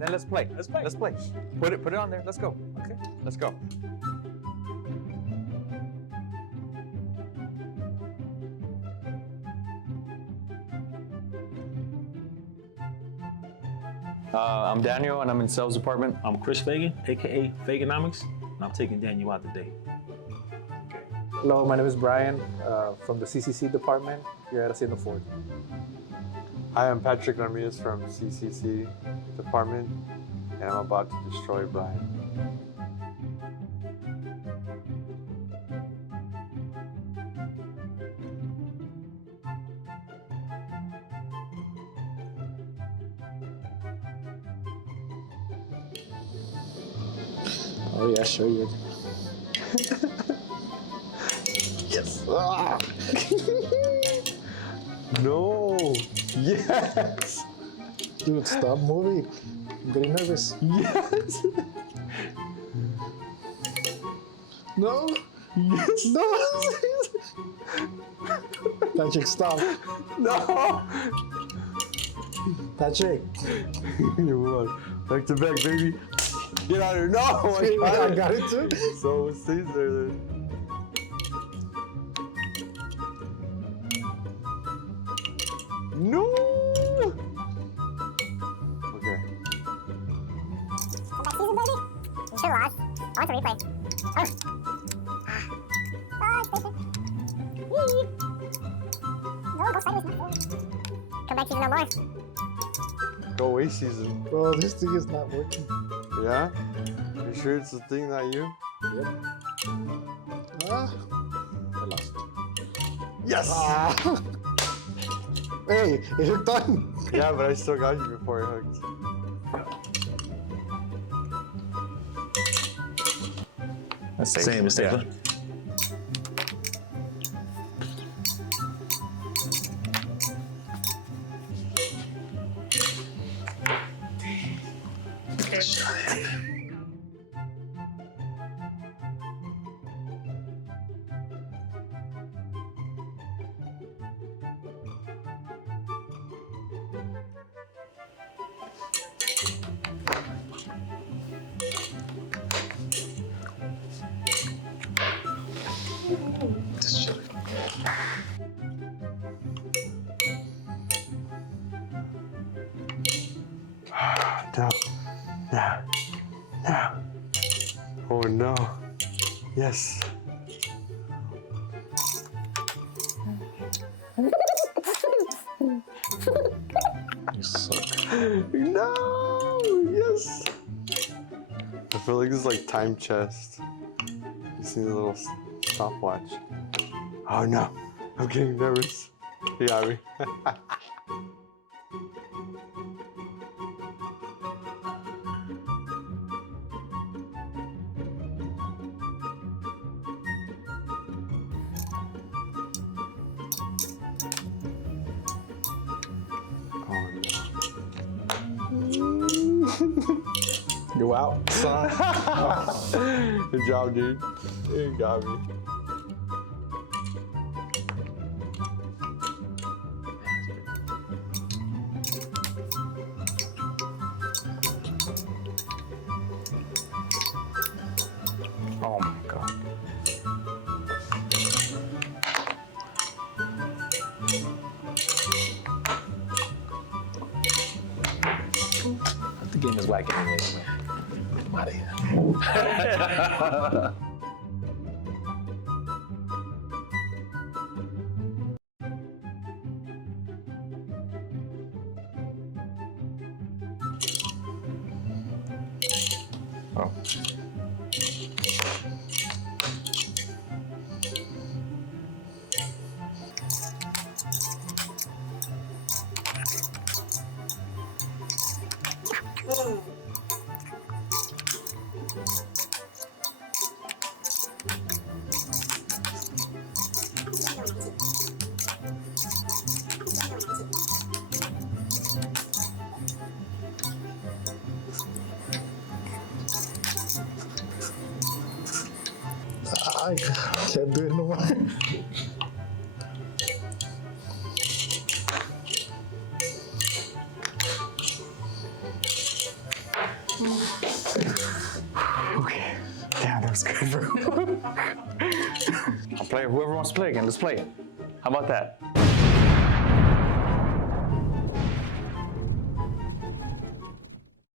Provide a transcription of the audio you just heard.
Then let's play. Let's play. Put it on there. Let's go. Okay. Let's go. I'm Daniel, and I'm in sales department. I'm Chris Fagan, aka Faganomics, and I'm taking Daniel out today. Hello, my name is Brian from the CCC department here at Hacienda Ford. Hi, I'm Patrick Ramirez from CCC department, and I'm about to destroy Brian. Oh yeah, sure you. Yes. Ah. No. Yes. Dude, stop moving. I'm getting nervous. Yes. No. Yes. No. Patrick, stop. No. Patrick. Move on. Back to back, baby. Get out of here. No. I got it too. So it stays there then. No. Okay. Comeback season, baby. You sure lost. I want to replay. Oh. Station. Whee. No, go sideways, not forward. Comeback season no more. Go away season. Bro, this thing is not working. Yeah? You sure it's the thing, not you? Yep. Ah. I lost. Yes! Ah. Hey, it hooked on. Yeah, but I still got you before it hooked. That's Same mistake. Yeah. No. No. No. Oh no. Yes. You suck. No. Yes. I feel like this is like time chest. You see the little stopwatch. Oh no. I'm getting nervous. You got me. You out, son. Good job, dude. You got me. Oh my god. The game is whack anyways, man. I'm out of here. Oh. I can't do it no more. Damn, that was good, bro. I'll play it. Whoever wants to play again, let's play it. How about that?